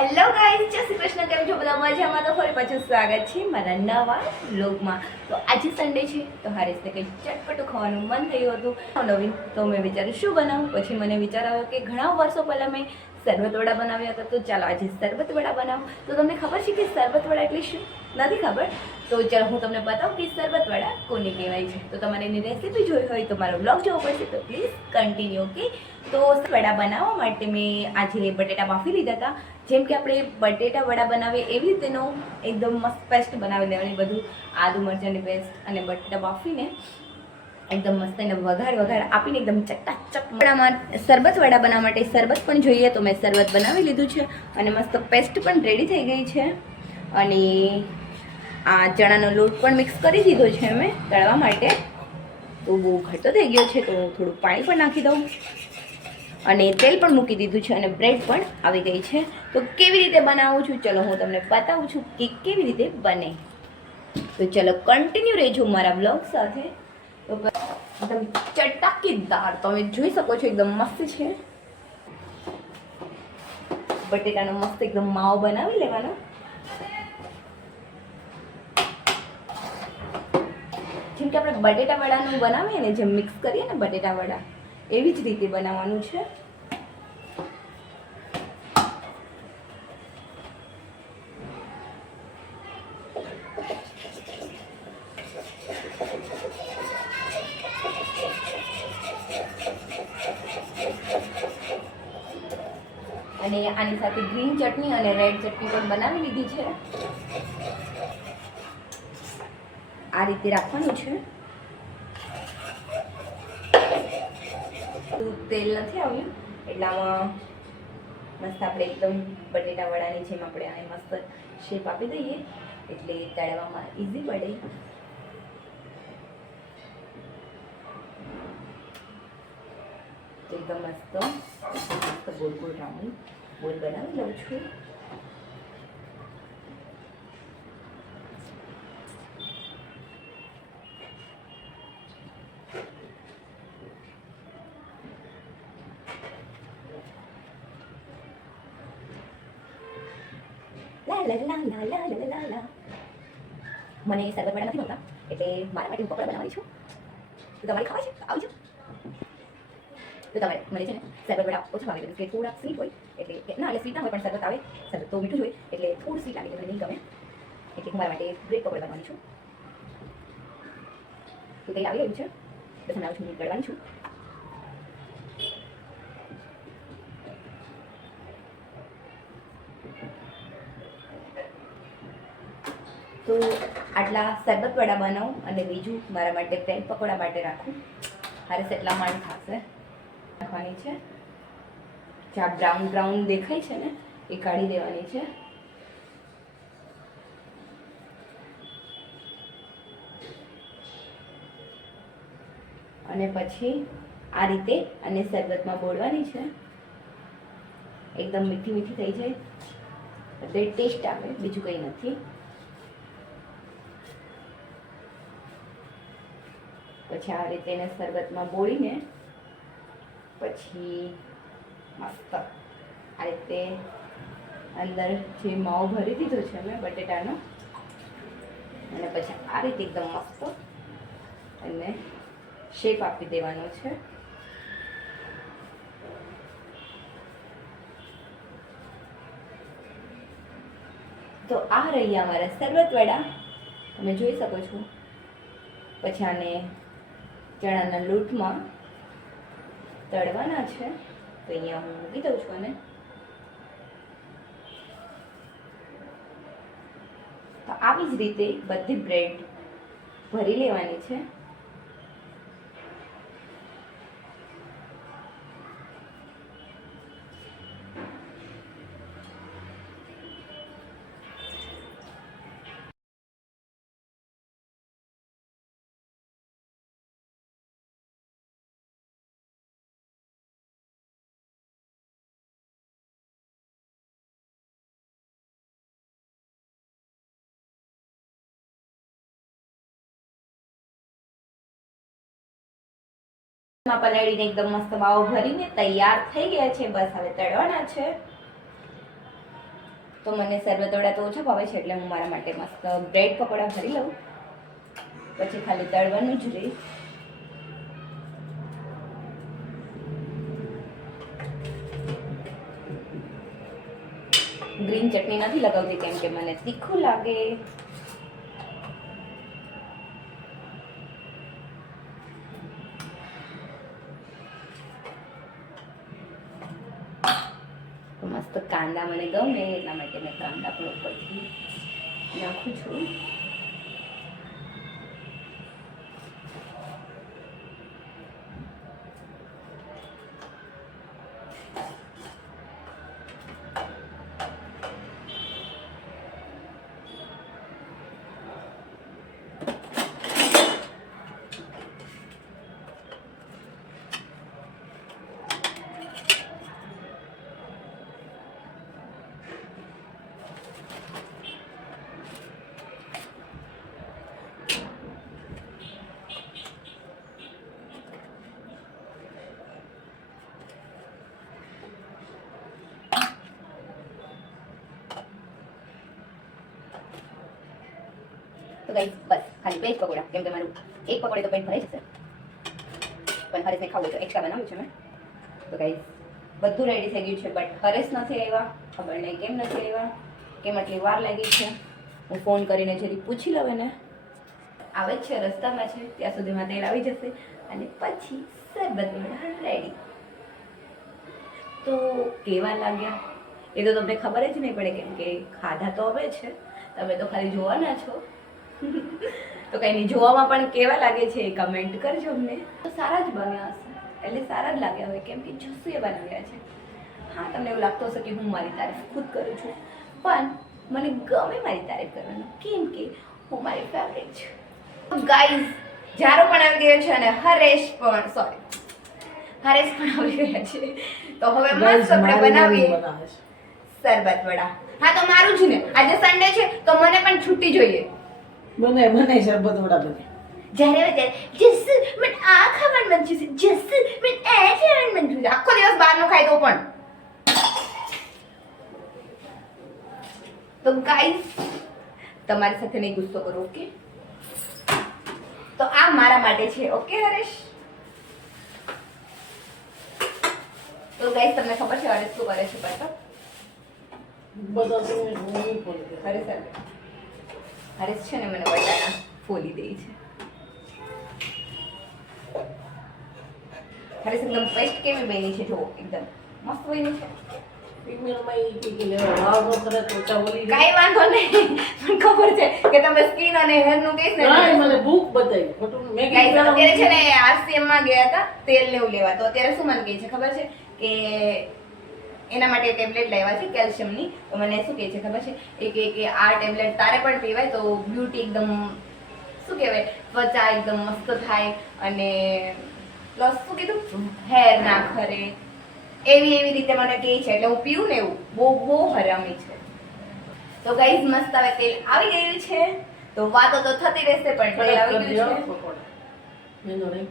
Hello guys, જય શ્રી કૃષ્ણ. કેમ છો બધા? મજામાં? તો ફરી પાછું સ્વાગત છે મારા નવા વ્લોગમાં. તો આજે સન્ડે છે તો હારીસને કંઈ ચટપટું ખાવાનું મન થયું હતું નવીન, તો મેં વિચાર્યું શું બનાવું. પછી મને વિચાર આવ્યો કે ઘણા વર્ષો પહેલાં મેં શરબત વડા બનાવ્યા હતા, તો ચાલો આજે શરબત વડા બનાવું. તો તમને ખબર છે કે શરબત વડા એટલે શું? નથી ખબર? તો ચાલો હું તમને બતાવું કે શરબત વડા કોને કહેવાય છે. તો તમારે એની રેસીપી જોઈ હોય તો મારો વ્લોગ જોવો પડશે, તો પ્લીઝ કન્ટિન્યુ. ઓકે, તો વડા બનાવવા માટે મેં આજે બટેટા બાફી લીધા હતા. જેમ કે આપણે બટેટા વડા બનાવીએ એવી રીતેનો એકદમ મસ્ત પેસ્ટ બનાવી લેવાની. બધું આદુ મરચાંની પેસ્ટ અને બટેટા બાફીને એકદમ મસ્ત એને વઘાર આપીને એકદમ ચટાચટ. વડામાં શરબત વડા બનાવવા માટે શરબત પણ જોઈએ, તો મેં શરબત બનાવી લીધું છે અને મસ્ત પેસ્ટ પણ રેડી થઈ ગઈ છે. અને આ ચણાનો લોટ પણ મિક્સ કરી દીધો છે મેં તળવા માટે. તો બહુ ઘટ્ટો થઈ ગયો છે, તો થોડું પાણી પણ નાખી દઉં અને તેલ પણ મૂકી દીધું છે અને બ્રેડ પણ આવી ગઈ છે. તો કેવી રીતે બનાવું છું ચલો હું તમને બતાવું છું કે કેવી રીતે બને. તો ચલો કન્ટિન્યુ રહેજો મારા બ્લોગ સાથે. તો એકદમ ચટાકેદાર તમે જોઈ શકો છો, એકદમ મસ્ત છે. બટેટાનો મસ્ત એકદમ માવો બનાવી લેવાનો. જેમ કે આપણે બટેટા વડાનું બનાવીએ ને, જેમ મિક્સ કરીએ ને બટેટા વડા, એવી જ રીતે બનાવવાનું છે. અને આની સાથે ગ્રીન ચટણી અને રેડ ચટણી પણ બનાવી લીધી છે. આ રીતે રાખવાનું છે. તેલ નથી આવ્યું એટલે આમાં મસ્ત આપણે એકદમ બટેટા વડાની જેમ આપણે આને મસ્ત શેપ આપી દઈએ એટલે તળવામાં ઇઝી પડે. એકદમ મસ્ત ગોળ ગોળ રાઉન્ડ ગોળ બનાવી લઉં છું. મને શરબત વડા નથી મળતા એટલે મારા માટે હું પકોડા બનાવવાની છું. તો તમારે ખાવા છે તો આવજો. તો તમારે મને છે ને શરબત વડા ઓછા ભાવે, કે થોડા સ્વીટ હોય એટલે ના, એટલે સ્વીટ ના હોય પણ શરબત આવે, શરબત તો મીઠું હોય એટલે થોડું સ્વીટ લાગે, મને નહીં ગમે. એટલે હું મારા માટે બ્રેડ પકોડા બનાવવાની છું. તો કંઈ આવી રહ્યું છે બસ હું છું ગળવાની છું. તો આટલા શરબત વડા બનાવું અને બીજું મારા માટે બ્રેડ પકોડા માટે રાખું. હારે એટલા માંડ ખાશે. નાખવાની છે જે આ બ્રાઉન બ્રાઉન દેખાય છે ને, એ કાઢી દેવાની છે. અને પછી આ રીતે અને શરબતમાં બોળવાની છે. એકદમ મીઠી મીઠી થઈ જાય એટલે ટેસ્ટ આવે, બીજું કંઈ નથી. પછી આ રીતે એને શરબતમાં બોળીને પછી મસ્ત આ રીતે અંદર જે માવો ભરી દીધો છે મેં બટેટાનો, અને પછી આ રીતે એકદમ મસ્ત અને શેપ આપી દેવાનો છે. તો આ રહ્યા અમારા શરબત વડા, તમે જોઈ શકો છો. પછી આને ચણાના લોટમાં તળવાના છે. તો અહીંયા હું મૂકી દઉં છું અને તો આવી જ રીતે બધી બ્રેડ ભરી લેવાની છે. પલાળીને એકદમ મસ્ત માવો ભરીને તૈયાર થઈ ગયા છે. બસ હવે તળવાના છે. તો મને શરબતવાળા તો ઓછા ભાવે છે, એટલે હું મારા માટે મસ્ત બ્રેડ પકોડા ભરી લઉં, પછી ખાલી તળવાનું જ રહી. ગ્રીન ચટણી નથી લગાવતી કેમ કે મને તીખું લાગે. મસ્ત કાંદા મને ગમે એટલા માટે મેં કાંદા પણ ઉપરથી નાખું છું. તો ગાઈસ બસ ખાલી બે જ પકોડા, કેમ કે મારું એક પકોડે તો પેટ ભરાઈ જશે, પણ હરેશને ખાવું હોય તો એક્સ્ટ્રા બનાવ્યું છે મેં. તો ગાઈસ બધું રેડી થઈ ગયું છે, બટ હરેશ નથી આવ્યા. ખબર નહીં કેમ નથી આવ્યા, કેમ આટલી વાર લાગી છે. હું ફોન કરીને જરી પૂછી લઉં એને. આવે જ છે, રસ્તામાં છે, ત્યાં સુધીમાં તેલ આવી જશે અને પછી શરબત રેડી. તો કેવા લાગ્યા એ તો તમને ખબર જ નહીં પડે, કેમ કે ખાધા તો હવે છે, તમે તો ખાલી જોવાના છો. તો કંઈ નહીં, જોવામાં પણ કેવા લાગે છે એ કમેન્ટ કરજો અમને. તો સારા જ બન્યા હશે, એટલે સારા જ લાગ્યા હોય, કેમ કે જુસ્સુ એ બનાવ્યા છે. હા, તમને એવું લાગતું હશે કે હું મારી તારીફ ખુદ કરું છું, પણ મને ગમે મારી તારીફ કરવાનું, કેમ કે હું મારી ફેવરેટ છું. ગાઈઝ જારો પણ આવી ગયો છે અને હરેશ પણ આવી ગયા છે. તો હવે મસ્ત આપણે બનાવીએ શરબત વડા. હા, તો મારું જ ને, આજે સન્ડે છે તો મને પણ છુટ્ટી જોઈએ. બને શરબત વડા બને. જ્યારે હવે જસ મને આ ખાવાનું મન છે, જસ મને આ ખાવાનું મન છે. આખો દિવસ બહારનું ખાઈ દો પણ. તો ગાઈઝ તમારી સાથે નહીં ગુસ્સો કરો, ઓકે? તો આ મારા માટે છે, ઓકે હરેશ? તો ગાઈઝ તમને ખબર છે હરેશ શું કરે છે? બતા બધા સમય હું ફોન હરેશ છે ને મને બટાકા ફોલી દે છે. હરેશ એકદમ પેસ્ટ કેવી બની છે, જો એકદમ મસ્ત બની છે. કાઈ વાંધો નહીં, મને ખબર છે કે તમે સ્કિન અને હેર નું કહીશ ને. મને ભૂખ બતાવી ખોટું. મેં અત્યારે છે ને આરસીએમ માં ગયા હતા તેલ ને એવું લેવા, તો અત્યારે શું મને કહે છે ખબર છે કે એના માટે ટેબ્લેટ લેવા છે કેલ્શિયમની. તો મને શું કહે છે ખબર છે, એ કે આ ટેબ્લેટ તારે પણ પીવાય તો બ્યુટી એકદમ શું કહેવાય, ત્વચા એકદમ મસ્ત થાય અને પ્લસ શું કીધું, હેર ના ખરે, એવી રીતે મને કહે છે. એટલે હું પીવું ને એવું બહુ હરામી છે. તો ગાઈઝ મસ્ત હવે તેલ આવી ગયું છે, તો વાતો તો થતી રહેશે, પણ તેલ આવી ગયું છે.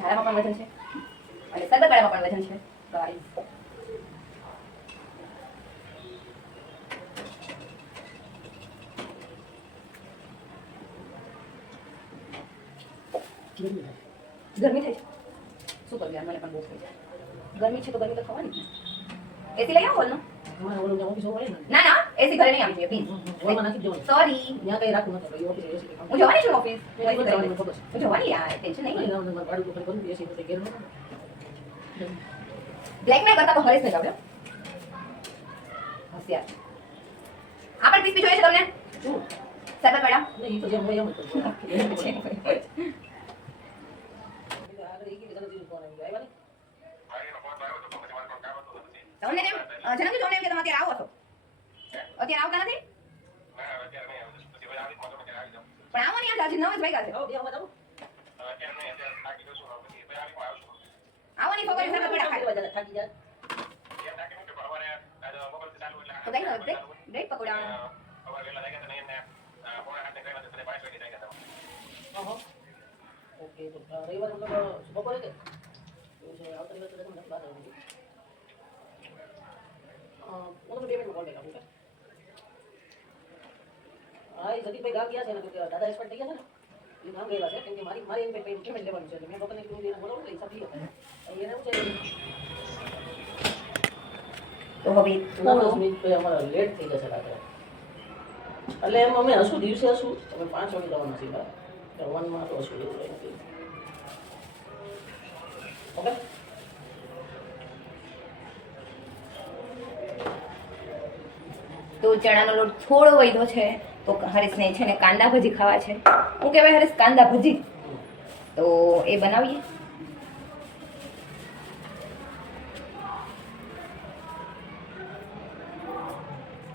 ઝાડામાં પણ વજન છે અને શરબતવાળામાં પણ વજન છે ગાઈસ. ગરમી થાય છે, શું કરું યાર, મને પણ બહુ થાય છે. ગરમી છે તો ગરમી તો થવાની છે. એસી લઈ આવો હોલનો. ના ના, એસી ઘરે નહીં આવી જોઈએ પ્લીઝ. સોરી, હું જવાની છું ઓફિસ. હું જવાની યાર, ટેન્શન નહીં. બ્લેક ના કરતા તો હરેશ ને ગાવ્યો હોશિયાર. આ પણ ક્રિસ્પી જોઈએ છે તમને? શરબત વાળા તમને કેમ જનકી તમને એમ કે તમે અત્યારે આવો છો? અત્યારે આવતા નથી? પણ આવો ને યાર, હજી 9 જ વાગ્યા છે. બપોરે સરબત વડા ખાય. થાકી જાય. તો કઈ હવે બ્રેડ પકોડા. અહં. ઓકે તો રવિવારે મતલબ બપોરે કે એવું છે આવતા દિવસે તો તમને બહાર આવવું છે. હું તો 2 મિનિટ કોલ આપું કે હા એ સતીભાઈ ગામ ગયા છે ને કે દાદા એક્સપર્ટ થઈ ગયા છે ને એ ગામ ગયેલા છે કેમ કે મારી એમ પેમેન્ટ લેવાનું છે એટલે મેં લોકોને કીધું એને બોલાવો એટલે હિસાબ લઈએ એને શું છે તો હવે 10 મિનિટ પછી અમારા લેટ થઈ જશે રાત્રે એટલે એમ અમે હશું દિવસે હશું અમે 5 વાગે જવાના છીએ બહાર 1 માં તો હશું એવું કંઈ નથી ઓકે તો ચણાનો લોટ થોડો વધ્યો છે તો હરીશને છે ને કાંદા ભજી ખાવા છે. હું કહેવાય હરીશ કાંદા ભજી, તો એ બનાવીએ.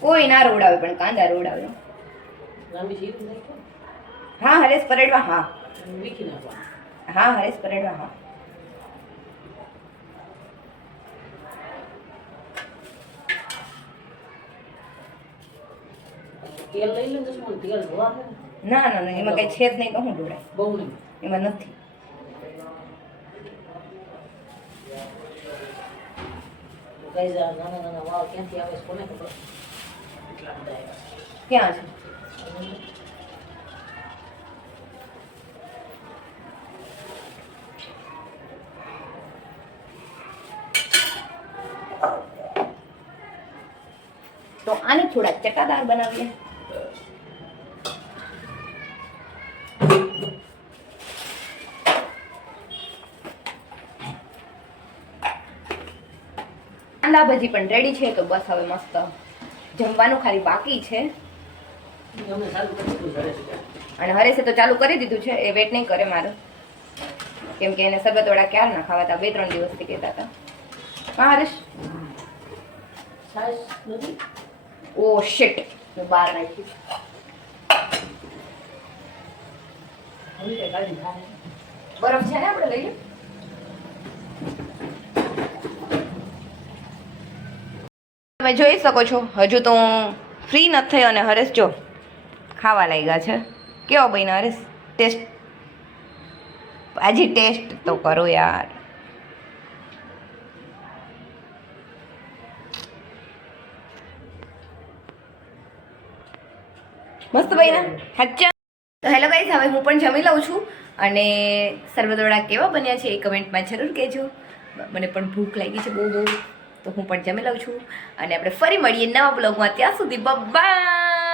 કોઈ ના રોડાવે પણ કાંદા રોડાવે. લાંબી શીર નાખો હા હરેશ પરેડવા હા, વીખી નાખવાનું હા હરેશ પરેડવા હા. તેલ લઈ લઈને જશું તેલ ધોવા છે ને ના ના ના એમાં કઈ છેદ નહીં, કહું ઢોળાય બહુ નહીં એમાં નથી. ગાઈઝ આ નાના નાના વાવ ક્યાંથી આવે છે કોને ખબર એટલા બધા આવ્યા ક્યાં છે? તો આને થોડા ચટાદાર બનાવીએ. કાંદા ભજી પણ રેડી છે. તો બસ હવે મસ્ત જમવાનું ખાલી બાકી છે. અમને સારું કરી દીધું ઘરે છે અને હરેશે તો ચાલુ કરી દીધું છે. એ વેટ નહીં કરે મારું, કેમ કે એને સરબત વડા ક્યારે ના ખાવા હતા, 2-3 દિવસથી કહેતા હતા. હા હરેશ. છાશ નથી ઓ શિટ, મેં બહાર નાખી. હવે કઈ કાઢી ખાને બરફ છે ને, આપણે લઈએ. તમે જોઈ શકો છો હજુ તો હું ફ્રી નથી થઈ અને હરેશ જો ખાવા લાગ્યા છે. કેવો બન્યો હરેશ? ટેસ્ટ હજી ટેસ્ટ તો કરો યાર. મસ્ત બન્યા હાચા. તો હેલો ગાઈઝ, હવે હું પણ જમી લઉં છું અને સરબતવડા કેવા બન્યા છે એ કમેન્ટમાં જરૂર કહેજો. મને પણ ભૂખ લાગી છે બહુ બહુ, તો હું પણ જમી લઉં છું અને આપણે ફરી મળીએ નવા બ્લોગમાં. ત્યાં સુધી બાય.